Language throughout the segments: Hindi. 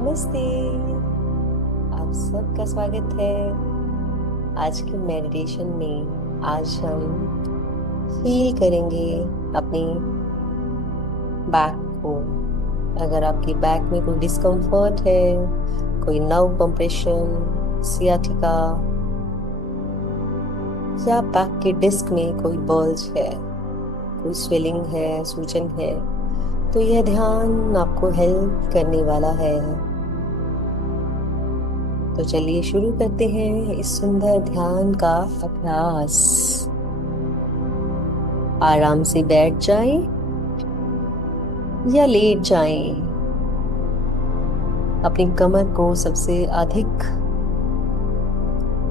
नमस्ते। आप सबका स्वागत है आज के मेडिटेशन में। आज हम फील करेंगे अपनी बैक को। अगर आपकी बैक में कोई डिस्कम्फर्ट है, कोई नर्व कंप्रेशन, सियाटिका या बैक के डिस्क में कोई बल्ज है, कोई स्वेलिंग है, सूजन है, तो यह ध्यान आपको हेल्प करने वाला है। तो चलिए शुरू करते हैं इस सुंदर ध्यान का अभ्यास। आराम से बैठ जाएं या लेट जाएं। अपनी कमर को सबसे अधिक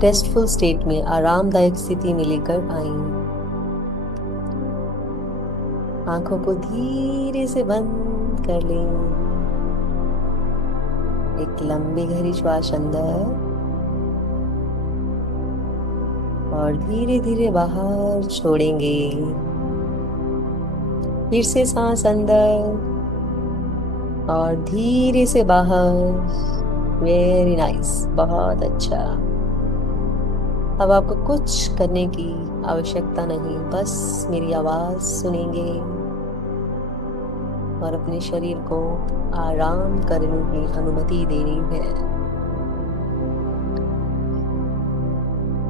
रेस्टफुल स्टेट में, आरामदायक स्थिति में लेकर आएं। आंखों को धीरे से बंद कर लें। एक लंबी गहरी श्वास अंदर और धीरे धीरे बाहर छोड़ेंगे। फिर से सांस अंदर और धीरे से बाहर। वेरी नाइस, बहुत अच्छा। अब आपको कुछ करने की आवश्यकता नहीं, बस मेरी आवाज सुनेंगे और अपने शरीर को आराम करने की अनुमति देनी है।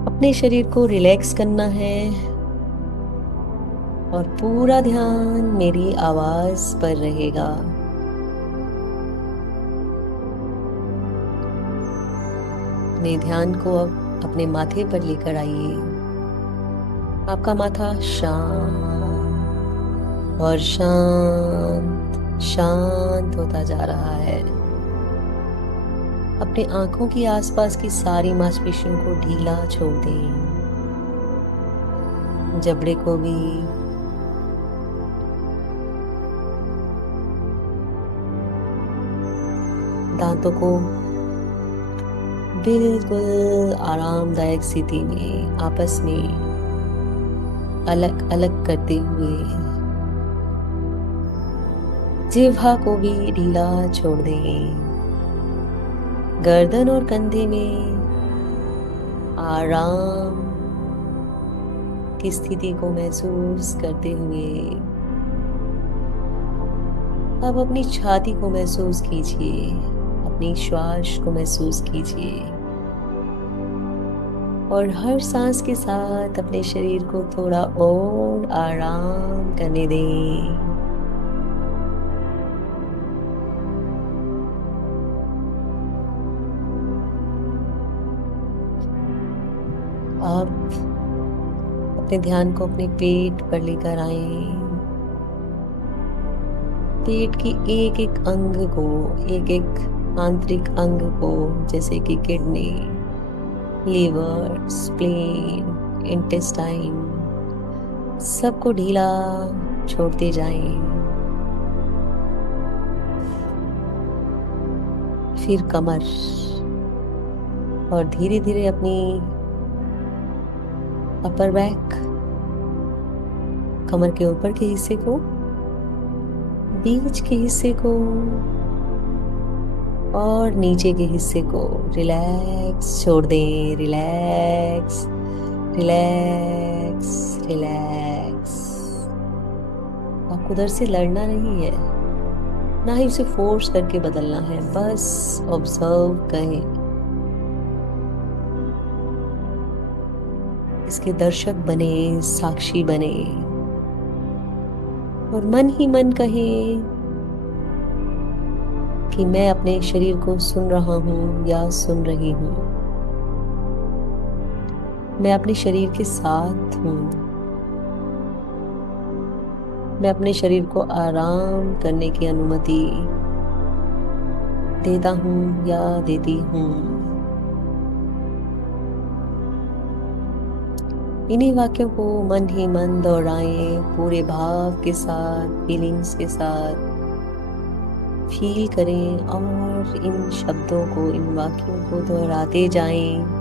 अपने शरीर को रिलैक्स करना है और पूरा ध्यान मेरी आवाज पर रहेगा। अपने ध्यान को अब अपने माथे पर लेकर आइए। आपका माथा शांत और शांत शांत होता जा रहा है। अपने आंखों की आसपास की सारी मांसपेशियों को ढीला छोड़ दें। जबड़े को भी, दांतों को बिल्कुल आरामदायक स्थिति में आपस में अलग अलग करते हुए जिह्वा को भी ढीला छोड़ दें। गर्दन और कंधे में आराम की स्थिति को महसूस करते हुए अब अपनी छाती को महसूस कीजिए, अपनी श्वास को महसूस कीजिए और हर सांस के साथ अपने शरीर को थोड़ा और आराम करने दें। आप अपने ध्यान को अपने पेट पर लेकर आए। पेट की एक एक अंग को, एक एक आंतरिक अंग को, जैसे कि किडनी, लीवर, स्प्लीन, इंटेस्टाइन, सबको ढीला छोड़ते जाएं। फिर कमर और धीरे धीरे अपनी अपर बैक, कमर के ऊपर के हिस्से को, बीच के हिस्से को और नीचे के हिस्से को रिलैक्स छोड़ दें। Relax relax relax. आपको उधर से लड़ना नहीं है, ना ही उसे फोर्स करके बदलना है, बस ऑब्जर्व करें। इसके दर्शक बने, साक्षी बने और मन ही मन कहें कि मैं अपने शरीर को सुन रहा हूं या सुन रही हूं। मैं अपने शरीर के साथ हूं। मैं अपने शरीर को आराम करने की अनुमति देता हूं या देती हूं। इन्हीं वाक्यों को मन ही मन दोहराएं, पूरे भाव के साथ, फीलिंग्स के साथ फील करें और इन शब्दों को, इन वाक्यों को दोहराते जाएं।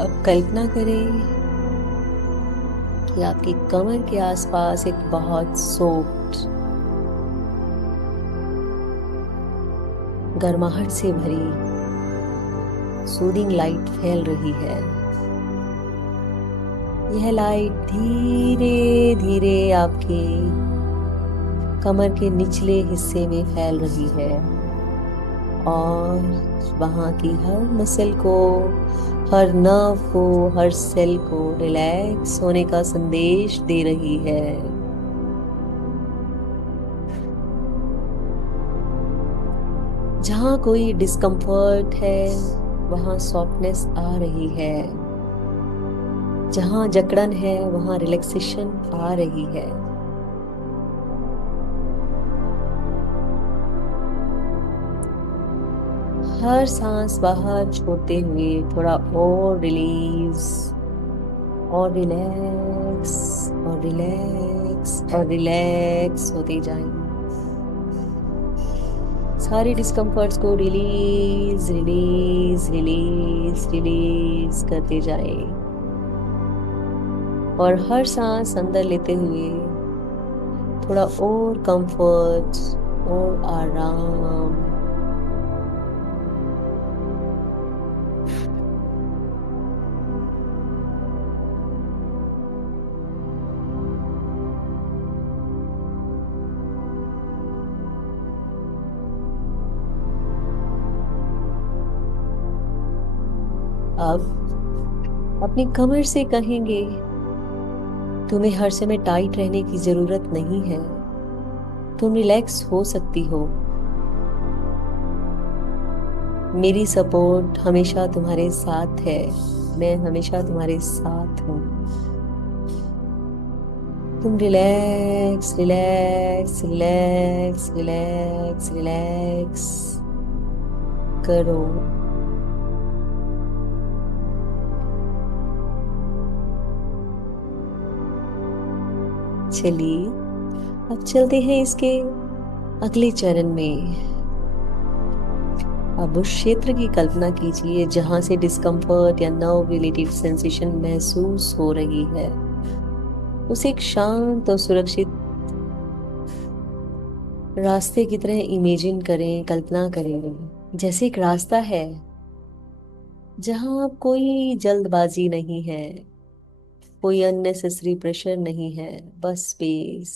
अब कल्पना करें कि आपकी कमर के आसपास एक बहुत सॉफ्ट, गर्माहट से भरी सूदिंग लाइट फैल रही है। यह लाइट धीरे धीरे आपके कमर के निचले हिस्से में फैल रही है और वहां की हर मसल को, हर नर्व को, हर सेल को रिलैक्स होने का संदेश दे रही है। जहाँ कोई डिस्कम्फर्ट है वहाँ सॉफ्टनेस आ रही है, जहाँ जकड़न है वहाँ रिलैक्सेशन आ रही है। हर सांस बाहर छोड़ते हुए थोड़ा और रिलीज और रिलैक्स और रिलैक्स और रिलैक्स होते जाएंगे। सारे डिस्कम्फर्ट्स को रिलीज रिलीज रिलीज रिलीज करते जाए और हर सांस अंदर लेते हुए थोड़ा और कंफर्ट और आराम। अब अपनी कमर से कहेंगे, तुम्हें हर समय टाइट रहने की जरूरत नहीं है, तुम रिलैक्स हो सकती हो। मेरी सपोर्ट हमेशा तुम्हारे साथ है, मैं हमेशा तुम्हारे साथ हूँ। तुम relax relax relax relax relax करो। चलिए अब चलते हैं इसके अगले चरण में। अब उस क्षेत्र की कल्पना कीजिए जहां से डिस्कम्फर्ट या नर्व रिलेटेड सेंसेशन महसूस हो रही है। उसे एक शांत और सुरक्षित रास्ते की तरह इमेजिन करें, कल्पना करें। जैसे एक रास्ता है जहां कोई जल्दबाजी नहीं है, कोई अननेसेसरी प्रेशर नहीं है, बस स्पेस,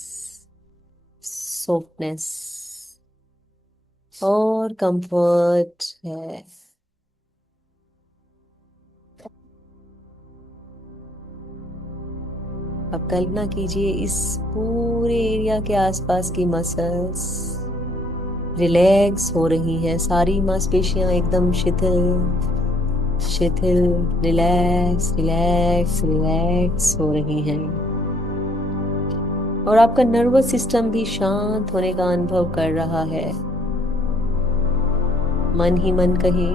सॉफ्टनेस और कंफर्ट है। अब कल्पना कीजिए इस पूरे एरिया के आसपास की मसल्स रिलैक्स हो रही हैं। सारी मांसपेशियां एकदम शिथिल शिथिल, रिलैक्स रिलैक्स रिलैक्स हो रही हैं और आपका नर्वस सिस्टम भी शांत होने का अनुभव कर रहा है। मन ही मन कहें,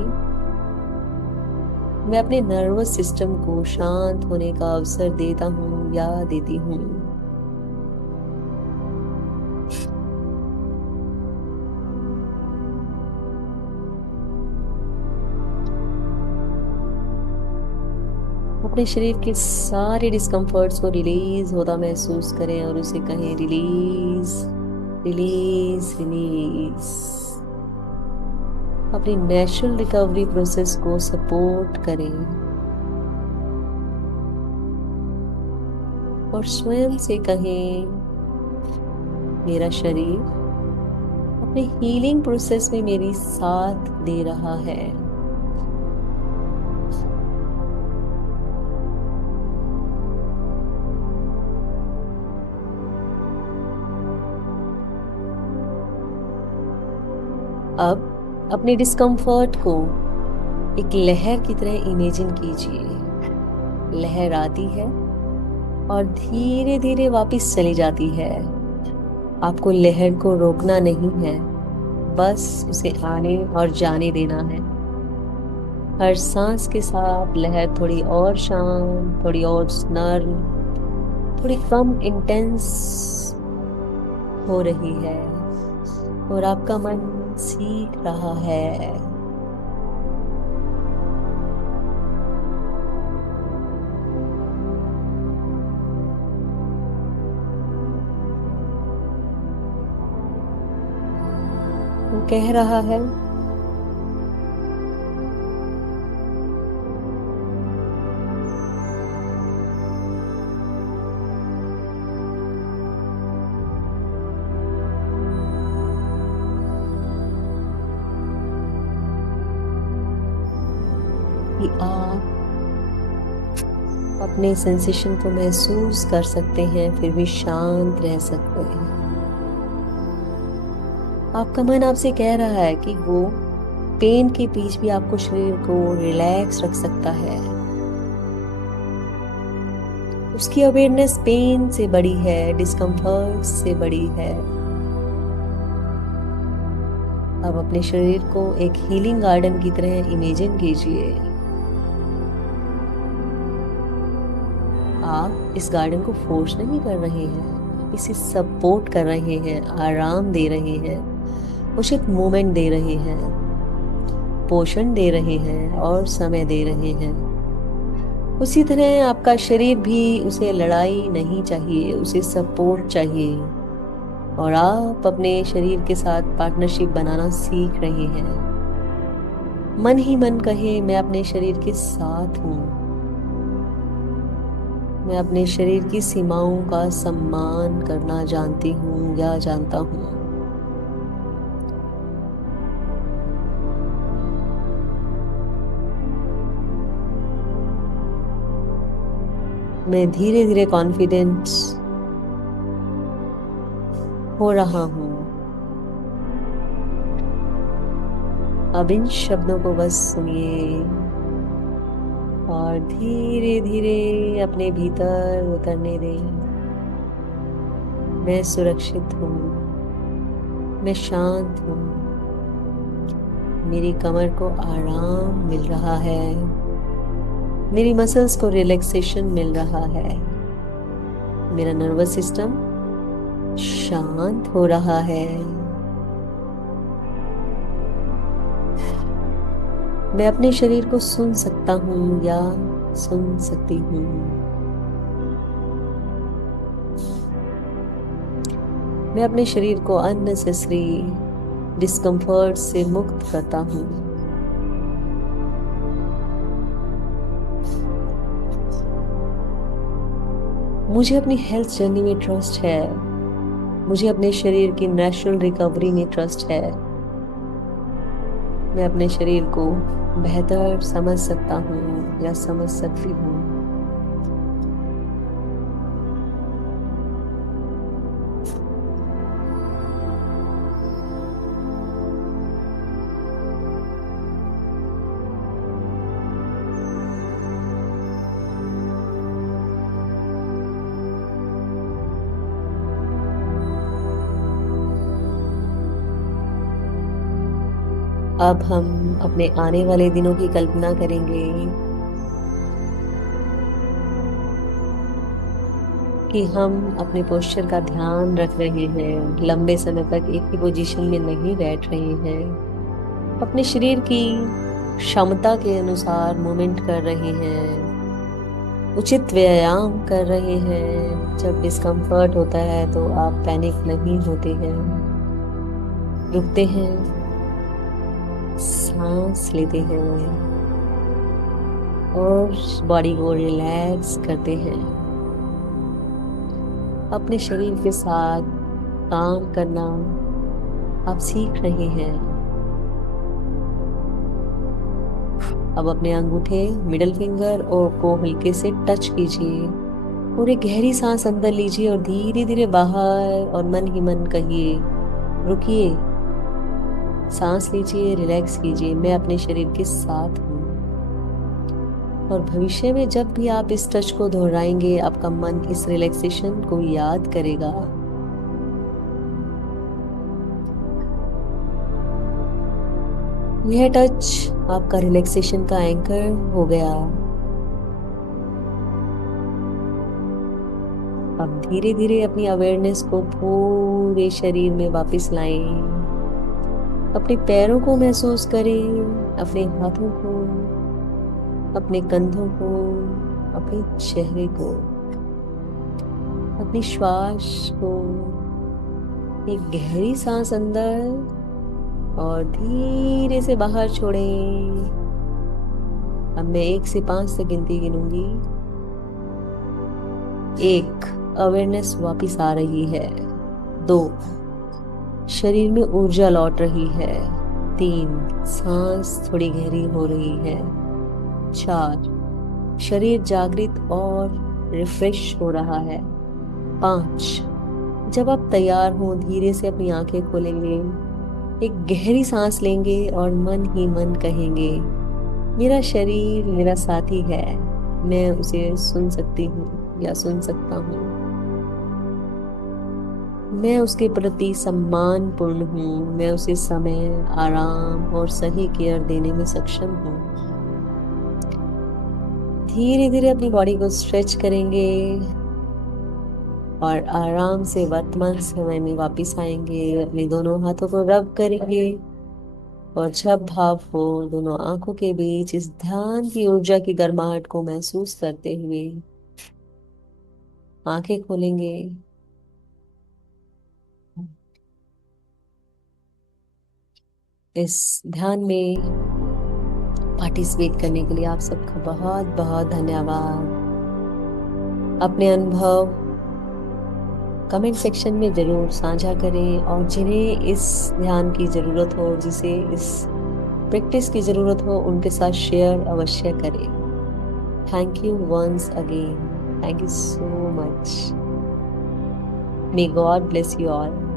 मैं अपने नर्वस सिस्टम को शांत होने का अवसर देता हूँ या देती हूँ। अपने शरीर के सारे डिस्कम्फर्ट्स को रिलीज होता महसूस करें और उसे कहें, रिलीज रिलीज रिलीज। अपनी नेचुरल रिकवरी प्रोसेस को सपोर्ट करें और स्वयं से कहें, मेरा शरीर अपने हीलिंग प्रोसेस में मेरी साथ दे रहा है। अब अपने डिस्कम्फर्ट को एक लहर की तरह इमेजिन कीजिए। लहर आती है और धीरे धीरे वापस चली जाती है। आपको लहर को रोकना नहीं है, बस उसे आने और जाने देना है। हर सांस के साथ लहर थोड़ी और शांत, थोड़ी और नर्म, थोड़ी कम इंटेंस हो रही है और आपका मन सीख रहा है। कह रहा है? कि आप अपने सेंसेशन को महसूस कर सकते हैं, फिर भी शांत रह सकते हैं। आपका मन आपसे कह रहा है कि वो पेन के बीच भी आपको शरीर को रिलैक्स रख सकता है। उसकी अवेयरनेस पेन से बड़ी है, डिस्कम्फर्ट से बड़ी है। अब अपने शरीर को एक हीलिंग गार्डन की तरह इमेजिन कीजिए। आप इस गार्डन को फोर्स नहीं कर रहे हैं, इसे सपोर्ट कर रहे हैं, आराम दे रहे हैं, उचित मोमेंट दे रहे हैं, पोषण दे रहे हैं और समय दे रहे हैं। उसी तरह आपका शरीर भी, उसे लड़ाई नहीं चाहिए, उसे सपोर्ट चाहिए। और आप अपने शरीर के साथ पार्टनरशिप बनाना सीख रहे हैं। मन ही मन कहे, मैं अपने शरीर के साथ हूँ। मैं अपने शरीर की सीमाओं का सम्मान करना जानती हूँ या जानता हूँ। मैं धीरे धीरे कॉन्फिडेंट हो रहा हूँ। अब इन शब्दों को बस सुनिए और धीरे धीरे अपने भीतर उतरने दें। मैं सुरक्षित हूँ, मैं शांत हूँ, मेरी कमर को आराम मिल रहा है, मेरी मसल्स को रिलैक्सेशन मिल रहा है, मेरा नर्वस सिस्टम शांत हो रहा है। मैं अपने शरीर को सुन सकता हूँ या सुन सकती हूँ। मैं अपने शरीर को अननेसेसरी डिस्कम्फर्ट से मुक्त करता हूँ। मुझे अपनी हेल्थ जर्नी में ट्रस्ट है। मुझे अपने शरीर की नेचुरल रिकवरी में ट्रस्ट है। मैं अपने शरीर को बेहतर समझ सकता हूँ या समझ सकती हूँ। अब हम अपने आने वाले दिनों की कल्पना करेंगे कि हम अपने पोस्चर का ध्यान रख रहे हैं, लंबे समय तक एक ही पोजीशन में नहीं बैठ रहे हैं, अपने शरीर की क्षमता के अनुसार मूवमेंट कर रहे हैं, उचित व्यायाम कर रहे हैं। जब डिस्कम्फर्ट होता है तो आप पैनिक नहीं होते हैं, रुकते हैं, सांस लेते हैं और बॉडी को रिलैक्स करते हैं। अपने शरीर के साथ काम करना आप सीख रहे हैं। अब अपने अंगूठे, मिडिल फिंगर और को हल्के से टच कीजिए और एक गहरी सांस अंदर लीजिए और धीरे धीरे बाहर, और मन ही मन कहिए, रुकिए, सांस लीजिए, रिलैक्स कीजिए, मैं अपने शरीर के साथ हूँ। और भविष्य में जब भी आप इस टच को दोहराएंगे, आपका मन इस रिलैक्सेशन को याद करेगा। यह टच आपका रिलैक्सेशन का एंकर हो गया। अब धीरे धीरे अपनी अवेयरनेस को पूरे शरीर में वापस लाएं। अपने पैरों को महसूस करें, अपने हाथों को, अपने कंधों को, अपने चेहरे को, अपनी श्वास को। एक गहरी सांस अंदर और धीरे से बाहर छोड़ें। अब मैं 1 से 5 तक गिनती गिनूंगी। 1, अवेयरनेस वापिस आ रही है। 2, शरीर में ऊर्जा लौट रही है। 3, सांस थोड़ी गहरी हो रही है। 4, शरीर जागृत और रिफ्रेश हो रहा है। 5, जब आप तैयार हो धीरे से अपनी आंखें खोलेंगे, एक गहरी सांस लेंगे और मन ही मन कहेंगे, मेरा शरीर मेरा साथी है, मैं उसे सुन सकती हूँ या सुन सकता हूँ। मैं उसके प्रति सम्मान पूर्ण हूँ, मैं उसे समय, आराम और सही केयर देने में सक्षम हूँ। धीरे धीरे अपनी बॉडी को स्ट्रेच करेंगे और आराम से वर्तमान समय में वापस आएंगे। अपने दोनों हाथों को रब करेंगे और जब भाव हो दोनों आंखों के बीच इस ध्यान की ऊर्जा की गर्माहट को महसूस करते हुए आंखें खोलेंगे। इस ध्यान में पार्टिसिपेट करने के लिए आप सबका बहुत बहुत धन्यवाद। अपने अनुभव कमेंट सेक्शन में जरूर साझा करें और जिन्हें इस ध्यान की जरूरत हो, जिसे इस प्रैक्टिस की जरूरत हो, उनके साथ शेयर अवश्य करें। Thank you once again. Thank you so much. May God bless you all.